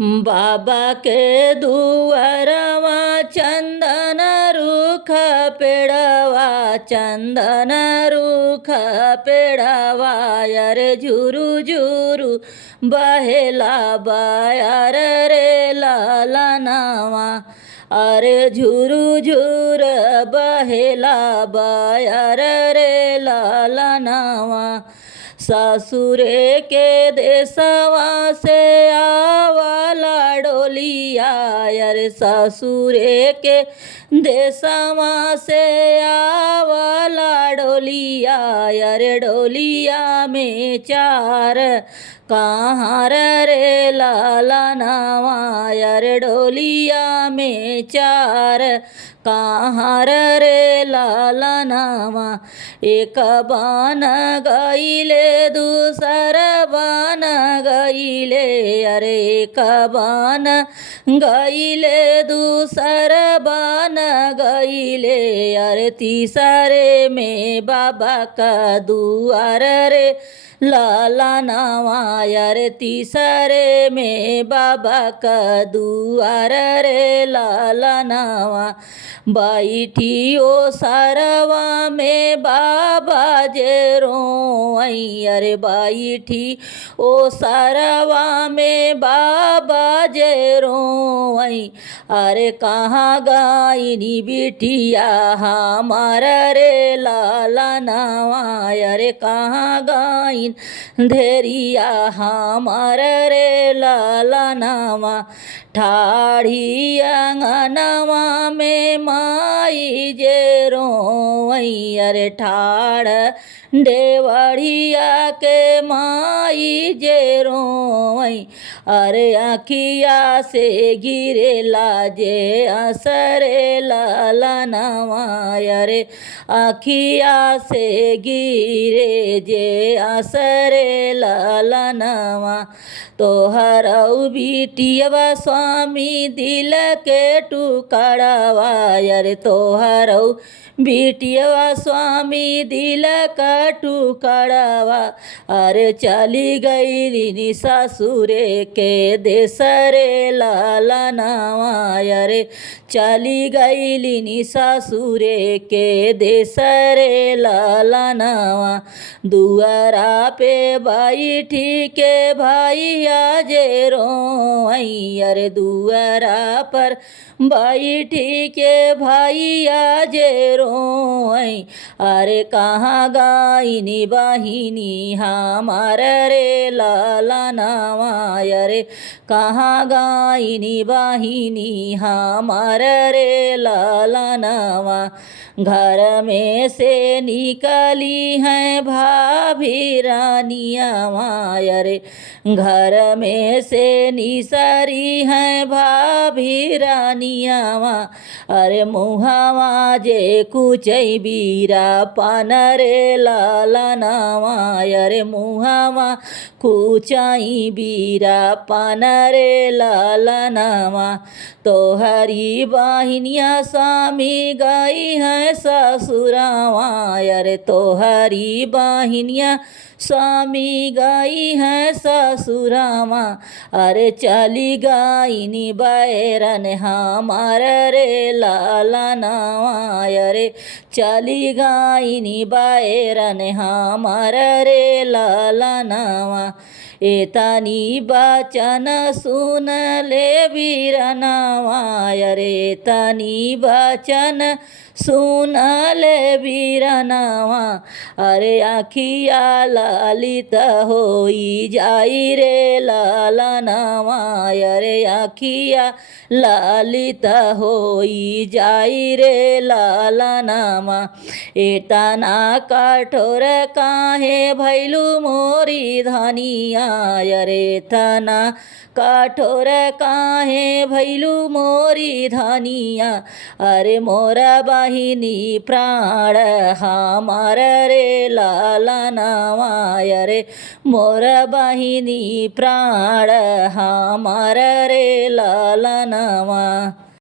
बाबा के दुआरवा चंदन रुख पेड़वा, चंदन रुख पेड़वा, अरे झुरु झुरु बहेला बायर रे लालनवा, अरे झुरु झुर बहेला बायर रे लालनवा। ससुरे के देशवा से आवाला डोलिया, अरे ससुरे के देशवा से आवाला डोलिया, अरे डोलिया में चार कहाँ रे लालनवा, अरे डोलिया में चार कहाँ रे लालनवा। एक बान गईले दूसर बान गईले, अरे एक बान गईले दूसर बान गईले, अरे तीसरे में बाबा का दुआर रे लालनवा, अरे तीसरे में बाबा का दुआर रे लालनवा। बैठी ओ सरवा में बाबा जे रोई, अरे बैठी ओ सरवा में बाबा जे रोई, अरे कहाँ गायनी बिटिया हमार रे लालनवा, अरे कहाँ गायन धेरिया हमार रे लालनवा। ठाढ़ी अंगनवा में माई जे रोई, अरे ठाड़ देवढ़िया के माई जे रोई, अरे आखिया से गिरे लाजे असरे लालनवा, अरे आखिया से गिरे जे असरे लालनवा। तोहरऊ बिटियवा स्वामी दिल के टुकड़वा, अरे तोहरऊ बिटियवा स्वामी दिल का टुकड़वा, अरे चली गईली ससुरे के देश रे लालनवा, अरे चली गईली ससुरे के देश रे लालनवा। दुआरा पे बैठी के भैया जे रोई, अरे दुआरा पर बैठी के भैया जे रोई, अरे कहाँ गायनी बहिनी हमार रे लालनवा, अरे कहाँ गायनी बहिनी हमार रे लालनवा। घर में से निकली हैं भाभी रानियावा, अरे घर में से निसरी हैं भाभी रानियावा, अरे मुहावा जे कुचई बीरा पान रे लालनवा, अरे मुहावा कुचाई बीरा पान रे लालनवा। तोहरी बहिनिया स्वामी गई है ससुरावा, अरे तोहरी बहिनिया स्वामी गई है ससुरावा, अरे चली गईनी बैरन हमार रे लालनवा, अरे चली गईनी बैरन हमार रे लालनवा। एतनी बचन सुन ले वीरनवा, अरे तनी बचन सुन ले वीरनवा, अरे आखिया ललित होई जाई रे लालनवा, अरे आखिया ललित होई जाई रे लालनवा। एतना कठोर काहे भैलू मोरी धनिया, अरे तना कठोर काहे भैलू मोरी धनिया, अरे मोरा बहिनी प्राण हमार रे लालनवा, अरे मोरा बहिनी प्राण हमार रे लालनवा।